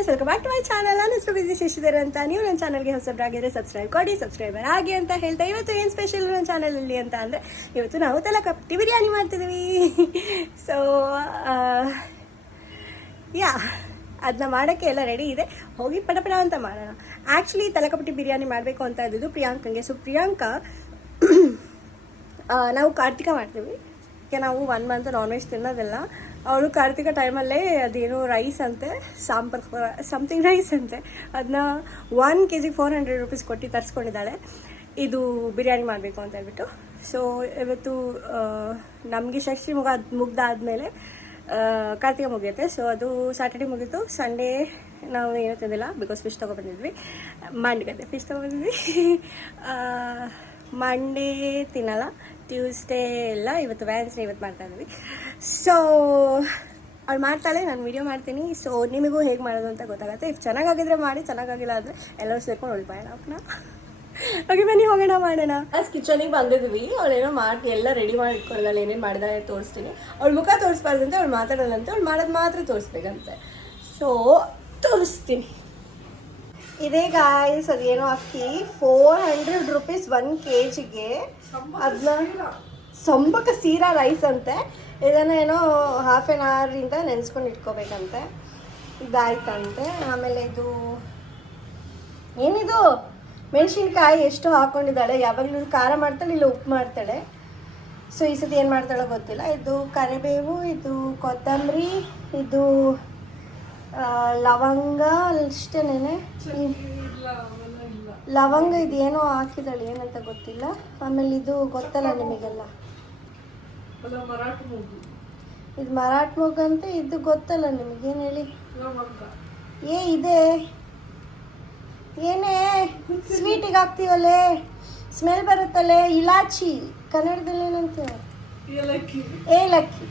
Guys welcome back to my channel ನಾನು B C Shashidhar ಅಂತ. ನೀವು ನನ್ನ ಚಾನಲ್ಗೆ ಹೊಸಬ್ರಾಗಿದ್ರೆ ಸಬ್ಸ್ಕ್ರೈಬ್ ಕೊಡಿ ಸಬ್ಸ್ಕ್ರೈಬರ್ ಆಗಿ ಅಂತ ಹೇಳ್ತಾ ಇವತ್ತು ಏನು ಸ್ಪೆಷಲ್ ನನ್ನ ಚಾನಲಲ್ಲಿ ಅಂತ ಅಂದರೆ ಇವತ್ತು ನಾವು ತಲ ಕಪ್ಟಿ ಬಿರಿಯಾನಿ ಮಾಡ್ತಿದ್ದೀವಿ ಸೊ ಯಾ ಅದನ್ನ ಮಾಡೋಕ್ಕೆ ಎಲ್ಲ ರೆಡಿ ಇದೆ. ಹೋಗಿ ಪಡಪಡ ಅಂತ ಮಾಡೋಣ. ಆ್ಯಕ್ಚುಲಿ ತಲಕಪಟ್ಟಿ ಬಿರಿಯಾನಿ ಮಾಡಬೇಕು ಅಂತ ಇದ್ದಿದ್ದು ಪ್ರಿಯಾಂಕಂಗೆ. ಸೊ ಪ್ರಿಯಾಂಕಾ ನಾವು ಕಾರ್ತಿಕ ಮಾಡ್ತೀವಿ. ಯಾಕೆ ನಾವು ಒನ್ ಮಂತ್ ನಾನ್ ವೆಜ್ ತಿನ್ನೋದಿಲ್ಲ. ಅವಳು ಕಾರ್ತಿಕ ಟೈಮಲ್ಲೇ ಅದೇನು ರೈಸ್ ಅಂತೆ, ಸಾಂಬಾರ್ ಸಮಥಿಂಗ್ ರೈಸ್ ಅಂತೆ. ಅದನ್ನ ಒನ್ ಕೆ ಜಿಗೆ ಫೋರ್ ಹಂಡ್ರೆಡ್ ರುಪೀಸ್ ಕೊಟ್ಟು ತರಿಸ್ಕೊಂಡಿದ್ದಾಳೆ. ಇದು ಬಿರಿಯಾನಿ ಮಾಡಬೇಕು ಅಂತ ಹೇಳ್ಬಿಟ್ಟು. ಸೊ ಇವತ್ತು ನಮಗೆ ಷಷ್ಠಿ ಮುಗ, ಮುಗ್ದಾದಮೇಲೆ ಕಾರ್ತಿಕ ಮುಗಿಯುತ್ತೆ. ಸೊ ಅದು ಸ್ಯಾಟರ್ಡೆ ಮುಗೀತು. ಸಂಡೇ ನಾವು ಏನೂ ತಿಂದಿಲ್ಲ ಬಿಕಾಸ್ ಫಿಶ್ ತೊಗೊಬಂದಿದ್ವಿ ಮಂಡ್ಗತ್ತೆ ಫಿಶ್ ತೊಗೊಬಂದಿದ್ವಿ ಮಂಡೇ ತಿನ್ನಲ್ಲ. ಟ್ಯೂಸ್ಡೇ ಎಲ್ಲ ಇವತ್ತು ವ್ಯಾನ್ಸ್ಡೇ ಇವತ್ತು ಮಾಡ್ತಾ ಇದ್ವಿ ಸೊ ಅವ್ಳು ಮಾಡ್ತಾಳೆ, ನಾನು ವಿಡಿಯೋ ಮಾಡ್ತೀನಿ. ಸೊ ನಿಮಗೂ ಹೇಗೆ ಮಾಡೋದು ಅಂತ ಗೊತ್ತಾಗುತ್ತೆ. ಇಫ್ ಚೆನ್ನಾಗಾಗಿದ್ರೆ ಮಾಡಿ, ಚೆನ್ನಾಗಾಗಿಲ್ಲ ಅಂದರೆ ಎಲ್ಲರೂ ಸೇರ್ಕೊಂಡು ಉಳ್ಪಾಯ ನಾವು ಓಕೆ ಬನ್ನಿ, ಹೋಗೋಣ, ಮಾಡೋಣ. ಕಿಚನಿಗೆ ಬಂದಿದ್ವಿ. ಅವಳೇನೋ ಮಾಡಿ, ಎಲ್ಲ ರೆಡಿ ಮಾಡಿ ಏನೇನು ಮಾಡಿದಾಳೆ ತೋರಿಸ್ತೀನಿ. ಅವಳ ಮುಖ ತೋರಿಸ್ಬಾರ್ದಂತೆ, ಅವಳು ಮಾತಾಡಲ್ಲಂತೆ ಅವ್ಳು ಮಾಡೋದು ಮಾತ್ರ ತೋರಿಸ್ಬೇಕಂತೆ. ಸೊ ತೋರಿಸ್ತೀನಿ. ಇದೇ ಗಾಯ್ಸ್ ಅದೇನೋ ಅಕ್ಕಿ. Four hundred rupees one K ಜಿಗೆ ಅದನ್ನ ಸಂಬಕ ಸೀರಾ ರೈಸ್ ಅಂತೆ. ಇದನ್ನ ಏನೋ ಹಾಫ್ ಆನ್ ಅವರಿಂದ ನೆನೆಸ್ಕೊಂಡು ಇಟ್ಕೋಬೇಕಂತೆ. ಇದಾಯ್ತಂತೆ. ಆಮೇಲೆ ಇದು ಏನಿದು? ಮೆಣಸಿನ್ಕಾಯಿ ಎಷ್ಟು ಹಾಕೊಂಡಿದ್ದಾಳೆ? ಯಾವಾಗಲೂ ಖಾರ ಮಾಡ್ತಾಳೆ ಇಲ್ಲ ಉಪ್ಪು ಮಾಡ್ತಾಳೆ? ಸೊ ಈ ಸತಿ ಏನು ಮಾಡ್ತಾಳೋ ಗೊತ್ತಿಲ್ಲ. ಇದು ಕರಿಬೇವು ಇದು ಕೊತ್ತಂಬರಿ ಇದು ಲವಂಗ ಅಷ್ಟೇನೆ ಲವಂಗ ಇದೇನೋ ಹಾಕಿದಾಳೆ ಏನಂತ ಗೊತ್ತಿಲ್ಲ. ಆಮೇಲೆ ಇದು ಗೊತ್ತಲ್ಲ ನಿಮಗೆಲ್ಲ. ಅಲ್ಲ ಮರಾಠ ಮೂಗು ಇದು ಮರಾಠ ಮೊಗ್ಗು ಅಂತ ಇದು ಗೊತ್ತಲ್ಲ ನಿಮಗೇನು ಹೇಳಿ? ಏ ಇದೆ. ಏನೇ? ಸ್ವೀಟಿಗೆ ಹಾಕ್ತೀವಲ್ಲೇ? ಸ್ಮೆಲ್ ಬರುತ್ತಲ್ಲೇ? ಇಲಾಚಿ. ಕನ್ನಡದಲ್ಲಿ ಏನಂತ? ಏಲಕ್ಕಿ. ಏಲಕ್ಕಿ.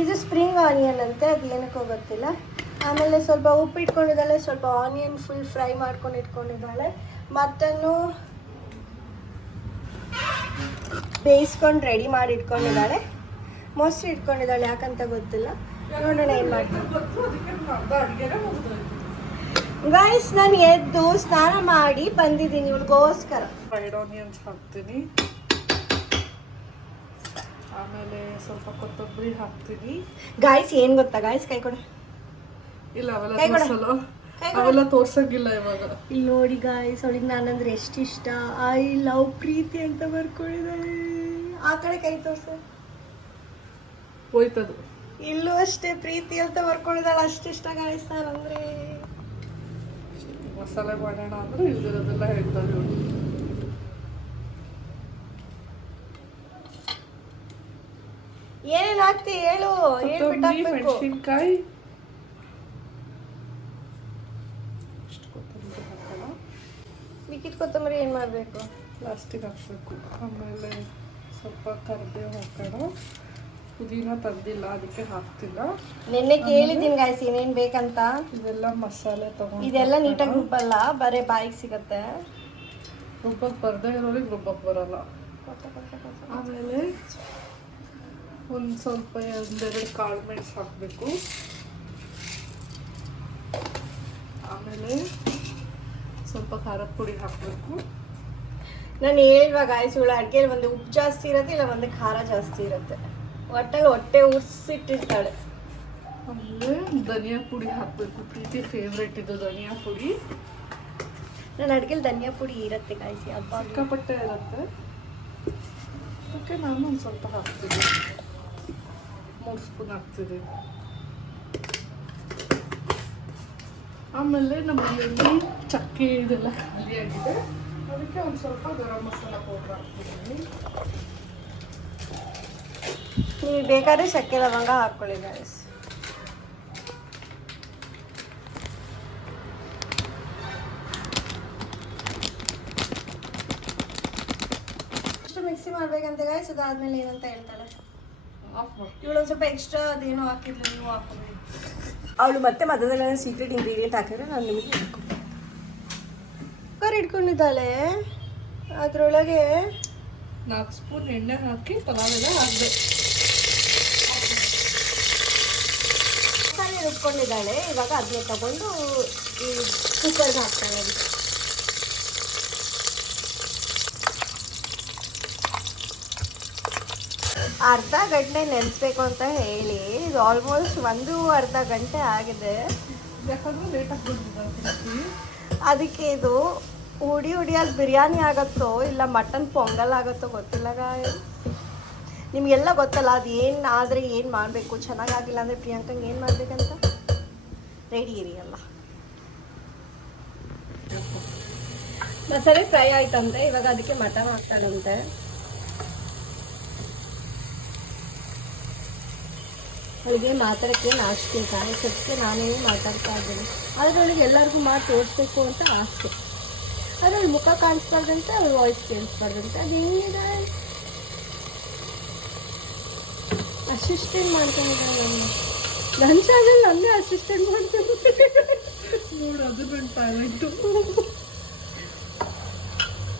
ಇದು ಸ್ಪ್ರಿಂಗ್ ಆನಿಯನ್ ಅಂತೆ ಅದು ಏನಕ್ಕೋ ಗೊತ್ತಿಲ್ಲ. ಆಮೇಲೆ ಸ್ವಲ್ಪ ಉಪ್ಪು ಇಟ್ಕೊಂಡಿದ್ದಾಳೆ ಸ್ವಲ್ಪ ಆನಿಯನ್ ಫುಲ್ ಫ್ರೈ ಮಾಡ್ಕೊಂಡು ಇಟ್ಕೊಂಡಿದ್ದಾಳೆ. ಮತ್ತನ್ನು ಬೇಯಿಸ್ಕೊಂಡು ರೆಡಿ ಮಾಡಿ ಇಟ್ಕೊಂಡಿದ್ದಾಳೆ. ಮೊಸರು ಇಟ್ಕೊಂಡಿದ್ದಾಳೆ ಯಾಕಂತ ಗೊತ್ತಿಲ್ಲ. ನೋಡೋಣ ಏನು ಮಾಡ್ತೀನಿ ಗೈಸ್ ನಾನು ಎದ್ದು ಸ್ನಾನ ಮಾಡಿ ಬಂದಿದ್ದೀನಿ ಇವಳಿಗೋಸ್ಕರ. ಫ್ರೈಡ್ ಆನಿಯನ್ಸ್ ಹಾಕ್ತೀನಿ. ಆಮೇಲೆ ಸ್ವಲ್ಪ ಕೊತ್ತಂಬರಿ ಹಾಕ್ತೀನಿ. ಗಾಯ್ಸ್ ಏನು ಗೊತ್ತಾ? ಗಾಯ್ಸ್ ಕೈ ಕೊಡು. ಇಲ್ಲ ಅವೆಲ್ಲ ತೋರ್ಸಲ್ಲ. ಅವೆಲ್ಲ ತೋರ್ಸಂಗಿಲ್ಲ ಇವಾಗ. ಇಲ್ಲಿ ನೋಡಿ ಗಾಯ್ಸ್ ಅವಳಿಗೆ ನಾನಂದ್ರೆ ಎಷ್ಟು ಇಷ್ಟ. ಐ ಲವ್ ಪ್ರೀತಿ ಅಂತ ಬರ್ಕೊಂಡಿದ್ದಾರೆ ಆ ಕಡೆ ಕೈ ತೋರ್ಸ. ಹೋಯ್ತದು. ಇಲ್ಲೂ ಅಷ್ಟೇ ಪ್ರೀತಿ ಅಂತ ಬರ್ಕೊಂಡಿದ್ದಾಳೆ. ಅಷ್ಟಿಷ್ಟ ಗಾಯ್ಸ್ ನಾನಂದ್ರೆ. ಮಸಾಲೆ ಮಾಡೋಣ ಅಂದ್ರೆ ಇಲ್ದಿರೋದೆಲ್ಲ ಹೇಳ್ತಾರೆ ಇವಳು. ಏನೇನು ಹಾಕ್ತಿ? ಹೇಳು. ಹೇಳ್ಬಿಟ್ಟು ಮೆಣಸಿನ್ಕಾಯಿ ಇಷ್ಟು ಕೊತ್ತಂಬರಿ ಹಾಕೋಣ ಮಿಕ್ಕಿದ ಕೊತ್ತಂಬರಿ ಏನು ಮಾಡಬೇಕು? ಲಾಸ್ಟಿಗೆ ಹಾಕಬೇಕು. ಆಮೇಲೆ ಸ್ವಲ್ಪ ಕರಿಬೇವು ಹಾಕೋಣ. ಪುದೀನ ತರ್ದಿಲ್ಲ ಅದಕ್ಕೆ ಹಾಕ್ತಿಲ್ಲ. ನಿನ್ನೆ ಕೇಳಿದ್ದೀನಿ ಗಾಯ್ಸ್ ಏನೇನು ಬೇಕಂತ. ಇದೆಲ್ಲ ಮಸಾಲೆ ತಗೊಂಡು ಇದೆಲ್ಲ ನೀಟಾಗಿ ರುಬ್ಬಲ್ಲ ಬರೀ ಬಾಯಿಗೆ ಸಿಗತ್ತೆ. ರುಬ್ಬಕ್ಕೆ ಬರದೇ ಇರೋರಿಗೆ ರುಬ್ಬಕ್ಕೆ ಬರಲ್ಲ. ಆಮೇಲೆ ಒಂದು ಸ್ವಲ್ಪ ಒಂದೆರಡು ಕಾಳು ಮೆಣಸು ಹಾಕಬೇಕು. ಆಮೇಲೆ ಸ್ವಲ್ಪ ಖಾರದ ಪುಡಿ ಹಾಕಬೇಕು. ನಾನು ಹೇಳುವಾಗ ಗಾಯ್ಸ್ ಇವಳು ಅಡುಗೆಯಲ್ಲಿ ಒಂದು ಉಪ್ಪು ಜಾಸ್ತಿ ಇರುತ್ತೆ ಇಲ್ಲ ಒಂದು ಖಾರ ಜಾಸ್ತಿ ಇರುತ್ತೆ. ಒಟ್ಟಲ್ಲಿ ಹೊಟ್ಟೆ ಉರ್ಸಿಟ್ಟಿರ್ತಾಳೆ. ಆಮೇಲೆ ಧನಿಯಾ ಪುಡಿ ಹಾಕಬೇಕು. ಪ್ರೀತಿ ಫೇವ್ರೆಟ್ ಇದು ಧನಿಯಾ ಪುಡಿ. ನನ್ನ ಅಡುಗೆಲಿ ಧನಿಯಾ ಪುಡಿ ಇರುತ್ತೆ ಕಾಯಿಸಿ ಹಬ್ಬ ಸಿಕ್ಕಾಪಟ್ಟೆ ಇರುತ್ತೆ. ಅದಕ್ಕೆ ನಾನು ಒಂದು ಸ್ವಲ್ಪ ಹಾಕ್ತೀನಿ. ಮೂರು ಸ್ಪೂನ್ ಹಾಕ್ತೀನಿ. ಆಮೇಲೆ ನಮ್ಮ ಮನೆಯಲ್ಲಿ ಚಕ್ಕೆ ಇದೆಲ್ಲ ಖಾಲಿಯಾಗಿದೆ ಅದಕ್ಕೆ ಒಂದು ಸ್ವಲ್ಪ ಗರಂ ಮಸಾಲ ಪೌಡ್ರ್ ಹಾಕ್ತಿದ್ದೀನಿ ನೀವು ಬೇಕಾದ್ರೆ ಚಕ್ಕೆ ಲವಂಗ ಹಾಕ್ಕೊಳ್ಳಿ ಗಾಯ್ಸ್ ಅಷ್ಟು ಮಿಕ್ಸಿ ಮಾಡ್ಬೇಕಂತ ಗಾಯ್ಸ್ ಅದಾದ್ಮೇಲೆ ಏನಂತ ಹೇಳ್ತಾಳೆ ಆಫ್ ಮಾಡಿ ಇವಳು ಒಂದು ಸ್ವಲ್ಪ ಎಕ್ಸ್ಟ್ರಾ ಅದೇನೋ ಹಾಕಿದ್ಲು ನೀವು ಹಾಕೋಬೇಕು ಅವಳು ಮತ್ತೆ ಮಧ್ಯದಲ್ಲಿ ಸೀಕ್ರೆಟ್ ಇಂಗ್ರೀಡಿಯೆಂಟ್ ಹಾಕಿದ್ರೆ ನಾನು ನಿಮಗೆ ಕುಕ್ಕರ್ ಇಟ್ಕೊಂಡಿದ್ದಾಳೆ ಅದರೊಳಗೆ ನಾಲ್ಕು ಸ್ಪೂನ್ ಎಣ್ಣೆ ಹಾಕಿ ಪಲಾವ್ ಎಲ್ಲ ಹಾಕಿದೆ. ಇಟ್ಕೊಂಡಿದ್ದಾಳೆ ಇವಾಗ ಅದನ್ನ ತಗೊಂಡು ಈ ಕುಕ್ಕರ್ಗೆ ಹಾಕ್ತಾಳೆ. ಅರ್ಧ ಗಂಟೆ ನೆನೆಸ್ಬೇಕು ಅಂತ ಹೇಳಿ, ಇದು ಆಲ್ಮೋಸ್ಟ್ ಒಂದು ಅರ್ಧ ಗಂಟೆ ಆಗಿದೆ. ಅದಕ್ಕೆ ಇದು ಉಡಿ ಉಡಿಯಲ್ಲಿ ಬಿರಿಯಾನಿ ಆಗತ್ತೋ, ಇಲ್ಲ ಮಟನ್ ಪೊಂಗಲ್ ಆಗತ್ತೋ ಗೊತ್ತಿಲ್ಲ ನಿಮಗೆಲ್ಲ ಗೊತ್ತಲ್ಲ, ಅದು ಏನು ಆದರೆ ಏನು ಮಾಡಬೇಕು? ಚೆನ್ನಾಗಾಗಿಲ್ಲ ಅಂದರೆ ಪ್ರಿಯಾಂಕಂಗೆ ಏನು ಮಾಡ್ಬೇಕಂತ? ರೆಡಿ ಇರಿ ಅಲ್ಲ ಮಸಾಲೆ ಫ್ರೈ ಆಯ್ತಂತೆ, ಇವಾಗ ಅದಕ್ಕೆ ಮಟನ್ ಹಾಕ್ತಾಳಂತೆ. ಅವಳಿಗೆ ಮಾತಾಡೋಕ್ಕೆ ನಾಚಿಕೆ ತಾಯಿ ಸತ್ಯ ನಾನೇ ಮಾತಾಡ್ತಾ ಇದ್ದೀನಿ. ಆದರೆ ಅವಳಿಗೆ ಎಲ್ಲರಿಗೂ ಮಾಡಿ ತೋರಿಸ್ಬೇಕು ಅಂತ ಆಸೆ. ಆದರೆ ಅವಳು ಮುಖ ಕಾಣಿಸ್ಬಾರ್ದಂತೆ ಅವಳು ವಾಯ್ಸ್ ಕೇಳಿಸ್ಬಾರ್ದಂತೆ ಅದು ಹೆಂಗಿದೆ? ಅಸಿಸ್ಟೆಂಟ್ ಮಾಡ್ಕೊಂಡಿದ್ದಾಳೆ ನನ್ನ ನನ್ನ ಶಾಲೆಯಲ್ಲಿ ನನ್ನೇ ಅಸಿಸ್ಟೆಂಟ್ ಮಾಡ್ತೀನಿ ನೋಡು ಅದು ನನ್ನ ಟ್ಯಾಲೆಂಟು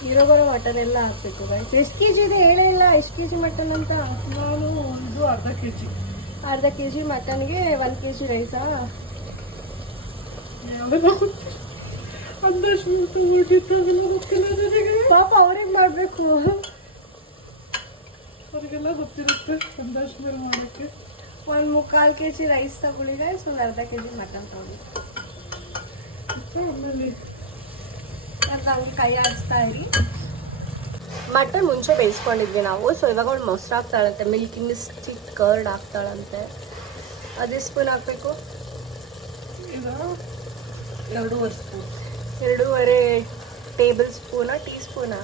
ಇರೋ ಬರೋ ಮಟನ್ ಎಲ್ಲ ಹಾಕ್ಬೇಕು ಎಷ್ಟು ಕೆ ಜಿ ಇದೆ? ಹೇಳೇ ಇಲ್ಲ. ಎಷ್ಟು ಕೆ ಜಿ ಮಟನ್ ಅಂತ? ನಾನು ಒಂದು ಅರ್ಧ ಕೆ ಜಿ ಅರ್ಧ ಕೆ ಜಿ ಮಟನ್ಗೆ ಒಂದು ಕೆ ಜಿ ರೈಸಾ? ಪಾಪ ಅವ್ರಿಗೆ ಮಾಡಬೇಕು? ಅವ್ರಿಗೆಲ್ಲ ಗೊತ್ತಿರುತ್ತೆ ಅಂದಾಜು ಮೇಲೆ ಮಾಡೋಕ್ಕೆ. ಒಂದು ಮುಕ್ಕಾಲು ಕೆ ಜಿ ರೈಸ್ ತಗೊಳ್ಳಿ ಗೈಸ್ ಒಂದು ಅರ್ಧ ಕೆ ಜಿ ಮಟನ್ ತಗೊಳ್ಳಿ. ಆಮೇಲೆ ಅದು ಹಂಗೆ ಕೈ ಆಡಿಸ್ತಾ ಇರಿ. ಮಟನ್ ಮುಂಚೆ ಬೇಯಿಸ್ಕೊಂಡಿದ್ವಿ ನಾವು. ಸೊ ಇವಾಗ ಒಂದು ಮೊಸರು ಹಾಕ್ತಾಳಂತೆ ಮಿಲ್ಕಿಂಗ್ ಸ್ಟಿಕ್ ಕರ್ಡ್ ಹಾಕ್ತಾಳಂತೆ. ಅದೇ ಸ್ಪೂನ್ ಹಾಕಬೇಕು? ಎರಡೂವರೆ ಸ್ಪೂನ್ ಎರಡೂವರೆ ಟೇಬಲ್ ಸ್ಪೂನಾ ಟೀ ಸ್ಪೂನಾ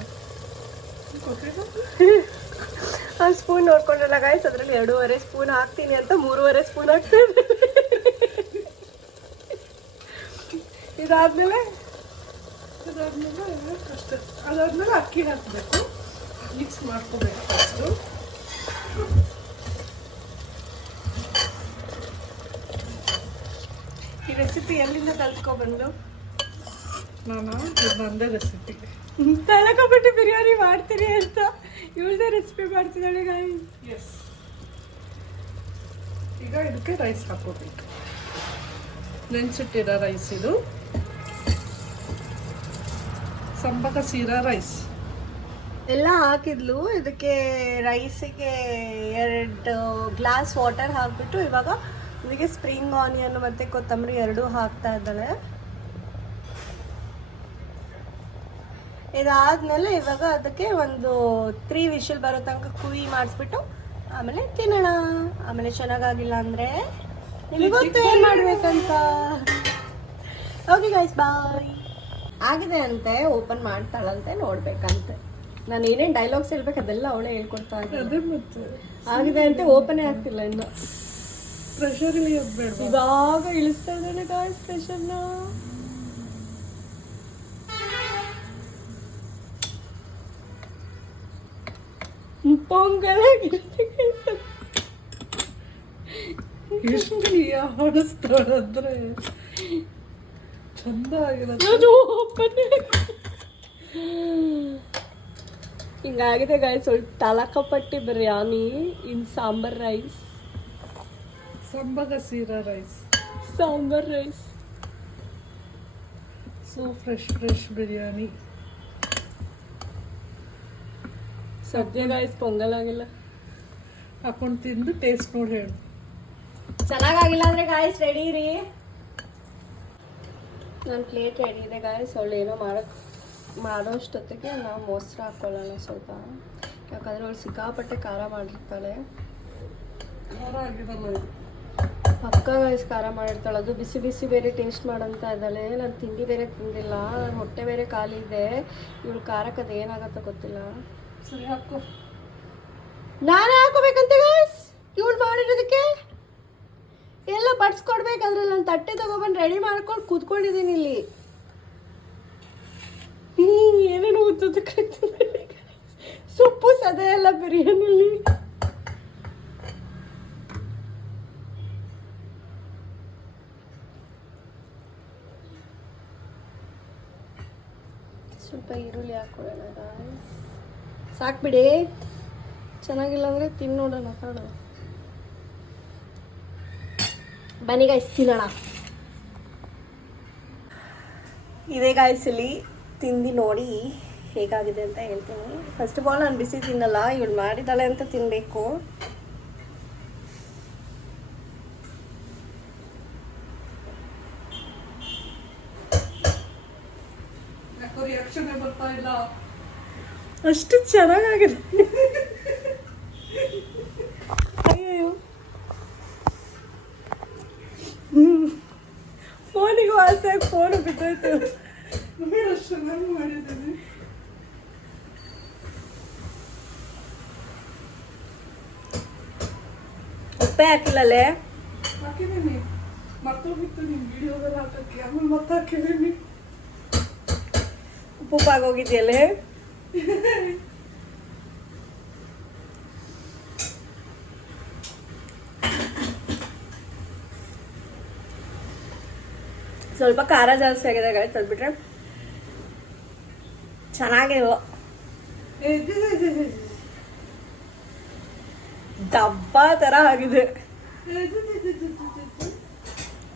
ಆ? ಸ್ಪೂನ್ ನೋಡ್ಕೊಂಡ್ರಲ್ಲ ಗಾಯ್ಸ್ ಅದರಲ್ಲಿ ಎರಡೂವರೆ ಸ್ಪೂನ್ ಹಾಕ್ತೀನಿ ಅಂತ ಮೂರುವರೆ ಸ್ಪೂನ್ ಹಾಕ್ತೀನಿ ಇದಾದ್ಮೇಲೆ ಅದಾದ್ಮೇಲೆ ಅಷ್ಟೇ ಅದಾದ್ಮೇಲೆ ಅಕ್ಕಿ ಹಾಕಬೇಕು ಮಿಕ್ಸ್ ಮಾಡ್ಕೋಬೇಕು ಫಸ್ಟು ಈ ರೆಸಿಪಿ ಎಲ್ಲಿಂದ ಕಲ್ತ್ಕೊಬಂದು ನಾನು? ನಂದೇ ರೆಸಿಪಿ ತಲಕಪಟ್ಟಿ ಬಿರಿಯಾನಿ ಮಾಡ್ತೀನಿ ಅಂತ. ಇವಳದೇ ರೆಸಿಪಿ ಮಾಡ್ತಿದ್ದಾಳೆ ಗಾಯಿ ಎಸ್ ಈಗ ಇದಕ್ಕೆ ರೈಸ್ ಹಾಕೋಬೇಕು ನೆನ್ಸಿಟ್ಟಿರೋ ರೈಸ್ ಇದು. ಸಂಬಕ ಸೀರಾ ರೈಸ್ ಎಲ್ಲ ಹಾಕಿದ್ಲು. ಇದಕ್ಕೆ ರೈಸಿಗೆ ಎರಡು ಗ್ಲಾಸ್ ವಾಟರ್ ಹಾಕ್ಬಿಟ್ಟು ಇವಾಗ ಇದಕ್ಕೆ ಸ್ಪ್ರಿಂಗ್ ಆನಿಯನ್ ಮತ್ತು ಕೊತ್ತಂಬರಿ ಎರಡೂ ಹಾಕ್ತಾ ಇದ್ದಾಳೆ. ಇದಾದ್ಮೇಲೆ ಇವಾಗ ಅದಕ್ಕೆ ಒಂದು ತ್ರೀ ವಿಷಲ್ ಬರೋ ತನಕ ಕುಯಿ ಮಾಡಿಸ್ಬಿಟ್ಟು ಆಮೇಲೆ ತಿನ್ನೋಣ. ಆಮೇಲೆ ಚೆನ್ನಾಗಾಗಿಲ್ಲ ಅಂದರೆ ನಿಮಗೆ ಏನು ಮಾಡ್ಬೇಕಂತ. ಓಕೆ ಗೈಸ್ ಬಾಯ್ ಆಗಿದೆ ಅಂತೆ ಓಪನ್ ಮಾಡ್ತಾಳಂತೆ ನೋಡ್ಬೇಕಂತೆ. ನಾನು ಏನೇನು ಡೈಲಾಗ್ಸ್ ಹೇಳ್ಬೇಕು ಅದೆಲ್ಲ ಅವಳೆ ಹೇಳ್ಕೊಡ್ತಾ ಆಗಿದೆ ಅಂತೆ ಓಪನ್ ಆಗ್ತಿಲ್ಲ ಇನ್ನು. ಪ್ರೆಷರ್ ಇವಾಗ ಇಳಿಸ್ತಾ ಇದ್ದಾನೆ ಗಾಯ್ಸ್ ಪ್ರೆಷರ್ನ ಪೊಂಗಲ್ ಎಷ್ಟು ಆಡಿಸ್ತಾಳಂದ್ರೆ ಚಂದ ಹಿಂಗಾಗಿದೆ ಗಾಯ ಸ್ವಲ್ಪ Thalappakatti biryani in sambar rice ಸಂಬಗ jeera rice sambar rice so fresh fresh biryani. ಸದ್ಯ ಗಾಯ್ಸ್ ಪೊಂಗಲ್ ಆಗಿಲ್ಲ. ಹಾಕೊಂಡು ತಿಂದು ಟೇಸ್ಟ್ ನೋಡಿ ಹೇಳು. ಚೆನ್ನಾಗಾಗಿಲ್ಲ ಅಂದ್ರೆ ಗಾಯ್ಸ್ ರೆಡಿ ರೀ ನನ್ನ ಪ್ಲೇಟ್ ರೆಡಿ ಇದೆ ಗಾಯ್ಸ್ ಅವಳು ಏನೋ ಮಾಡೋಕ್ಕೆ ಮಾಡೋಷ್ಟೊತ್ತಿಗೆ ನಾವು ಮೊಸರು ಹಾಕ್ಕೊಳ್ಳೋಣ ಸ್ವಲ್ಪ. ಯಾಕಂದ್ರೆ ಅವಳು ಸಿಕ್ಕಾಪಟ್ಟೆ ಖಾರ ಮಾಡಿರ್ತಾಳೆ. ಪಕ್ಕ ಗಾಯ್ಸ್ ಖಾರ ಮಾಡಿರ್ತಾಳೆ. ಅದು ಬಿಸಿ ಬಿಸಿ ಬೇರೆ ಟೇಸ್ಟ್ ಮಾಡಂತ ಇದ್ದಾಳೆ. ನಾನು ತಿಂಡಿ ಬೇರೆ ತಿಂದಿಲ್ಲ. ನನ್ನ ಹೊಟ್ಟೆ ಬೇರೆ ಖಾಲಿ ಇದೆ. ಇವಳು ಖಾರಕ್ಕೆ ಅದು ಏನಾಗತ್ತೋ ಗೊತ್ತಿಲ್ಲ. ಸರಿ ಹಾಕು. ನಾನೇ ಹಾಕೋಬೇಕಂತೆ ಗಾಯ್ಸ್ ಇವಳು ಮಾಡಿರೋದಕ್ಕೆ? ಬಡ್ಸ್ಕೊಡ್ಬೇಕು ನಾನು ತಟ್ಟೆ ತಗೊಬಂದು ರೆಡಿ ಮಾಡ್ಕೊಂಡು ಕೂತ್ಕೊಂಡಿದ್ದೀನಿ ಇಲ್ಲಿ. ಏನೇನು ಸೊಪ್ಪು ಸದೆ ಎಲ್ಲ ಬಿರಿಯಾನಿಲಿ. ಸ್ವಲ್ಪ ಈರುಳ್ಳಿ ಹಾಕೊಳ್ಳೋಣ. ಸಾಕ್ಬಿಡಿ. ಚೆನ್ನಾಗಿಲ್ಲ ಅಂದರೆ ತಿನ್ನೋಡೋಣ ಕಾಣ ಬನ್ನಿ ಗಾಯ್ಸ್ ತಿನ್ನೋಣ. ಇದೇ ಗಾಯ್ಸ್ ಇಲ್ಲಿ ತಿಂದು ನೋಡಿ ಹೇಗಾಗಿದೆ ಅಂತ ಹೇಳ್ತೀನಿ. ಫಸ್ಟ್ ಆಫ್ ಆಲ್ ನಾನು ಬಿಸಿ ತಿನ್ನಲ್ಲ ಇವಳು ಮಾಡಿದ್ದಾಳೆ ಅಂತ ತಿನ್ನಬೇಕು ಅಷ್ಟು ಚೆನ್ನಾಗಾಗಿದೆ. ಫೋನಿಗೆ ವಾಸಾಗಿ ಫೋನು ಬಿದ್ದೋಯ್ತು ನೋಡಿ ಅಷ್ಟು ಚೆನ್ನಾಗಿ ಮಾಡಿದ್ದೀನಿ ಉಪ್ಪೇ ಹಾಕಿಲ್ಲಲ್ಲೇ ಹಾಕಿದ್ದೀನಿ ಮರ್ತೋಗಿತ್ತು ನಿಮ್ ವಿಡಿಯೋದಲ್ಲಿ ಹಾಕಕ್ಕೆ ಆಮೇಲೆ ಮತ್ತೆ ಹಾಕಿದ್ದೀನಿ ಉಪ್ಪು ಉಪ್ಪಾಗೋಗಿದೆಯಲ್ಲೇ ಸ್ವಲ್ಪ ಖಾರ ಜಾಸ್ತಿ ಆಗಿದೆ ಗಾಯ್ಸ್ ಅದು ಬಿಟ್ರೆ ಚೆನ್ನಾಗಿಲ್ಲ ದಬ್ಬ ಥರ ಆಗಿದೆ.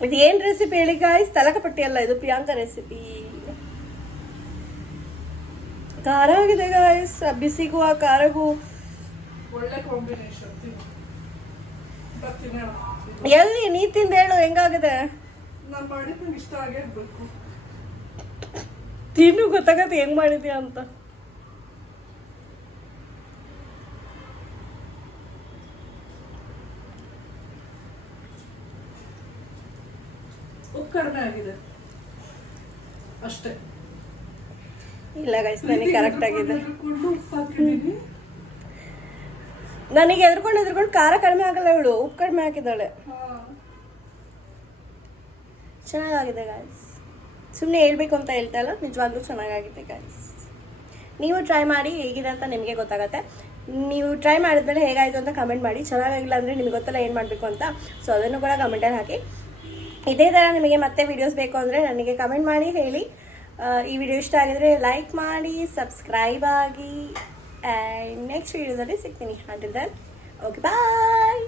ಇದು, ಏನ್ ರೆಸಿಪಿ ಹೇಳಿ ಗಾಯ್ಸ್ ತಲಕಪಟ್ಟಿ ಅಲ್ಲ ಇದು ಪ್ರಿಯಾಂಕ ರೆಸಿಪಿ ಖಾರ ಆಗಿದೆ ಗಾಯ್ಸ್ ಬಿಸಿಗೂ ಆ ಖಾರಗೂ. ಒಳ್ಳೆ ಕಾಂಬಿನೇಷನ್ ಎಲ್ಲಿ ನೀ ತಿಂದು ಹೇಳು ಹೆಂಗಾಗಿದೆ? ನಾನು ಮಾಡಿದ್ದು ನಂಗೆ ಇಷ್ಟ ತಿನ್ನು ಗೊತ್ತಾಗತ್ತೆ ಹೆಂಗ್ ಮಾಡಿದ್ಯಾ ಅಂತ. ಉಪ್ಪು ಕಡಿಮೆ ಆಗಿದೆ. ಅಷ್ಟೇ. ಇಲ್ಲ ಗೈಸ್ ನನಗೆ ಕರೆಕ್ಟ್ ಆಗಿದೆ. ಎದ್ರುಕೊಂಡು ಉಪ್ಪು ಹಾಕಿದ್ದೀನಿ. ನನಗೆ ಎದ್ರುಕೊಂಡು ಎದ್ರುಕೊಂಡು ಖಾರ ಕಡಿಮೆ ಆಗಲ್ಲ ಇವಳು ಉಪ್ಪು ಕಡಿಮೆ ಹಾಕಿದ್ದಾಳೆ. ಚೆನ್ನಾಗಾಗಿದೆ ಗಾಯ್ಸ್ ಸುಮ್ಮನೆ ಹೇಳ್ಬೇಕು ಅಂತ ಹೇಳ್ತಾ ಇಲ್ಲ ನಿಜವಾಗ್ಲೂ ಚೆನ್ನಾಗಾಗಿದೆ ಗಾಯ್ಸ್ ನೀವು ಟ್ರೈ ಮಾಡಿ ಹೇಗಿದೆ ಅಂತ ನಿಮಗೆ ಗೊತ್ತಾಗತ್ತೆ. ನೀವು ಟ್ರೈ ಮಾಡಿದ್ಮೇಲೆ ಹೇಗಾಯಿತು ಅಂತ ಕಮೆಂಟ್ ಮಾಡಿ. ಚೆನ್ನಾಗಿಲ್ಲ ಅಂದರೆ ನಿಮ್ಗೆ ಗೊತ್ತಲ್ಲ ಏನು ಮಾಡಬೇಕು ಅಂತ. ಸೊ ಅದನ್ನು ಕೂಡ ಕಮೆಂಟಲ್ಲಿ ಹಾಕಿ. ಇದೇ ಥರ ನಿಮಗೆ ಮತ್ತೆ ವಿಡಿಯೋಸ್ ಬೇಕು ಅಂದರೆ ನನಗೆ ಕಮೆಂಟ್ ಮಾಡಿ, ಹೇಳಿ. ಈ ವಿಡಿಯೋ ಇಷ್ಟ ಆಗಿದರೆ ಲೈಕ್ ಮಾಡಿ ಸಬ್ಸ್ಕ್ರೈಬ್ ಆಗಿ. ಆ್ಯಂಡ್ ನೆಕ್ಸ್ಟ್ ವೀಡಿಯೋದಲ್ಲಿ ಸಿಗ್ತೀನಿ. Until okay bye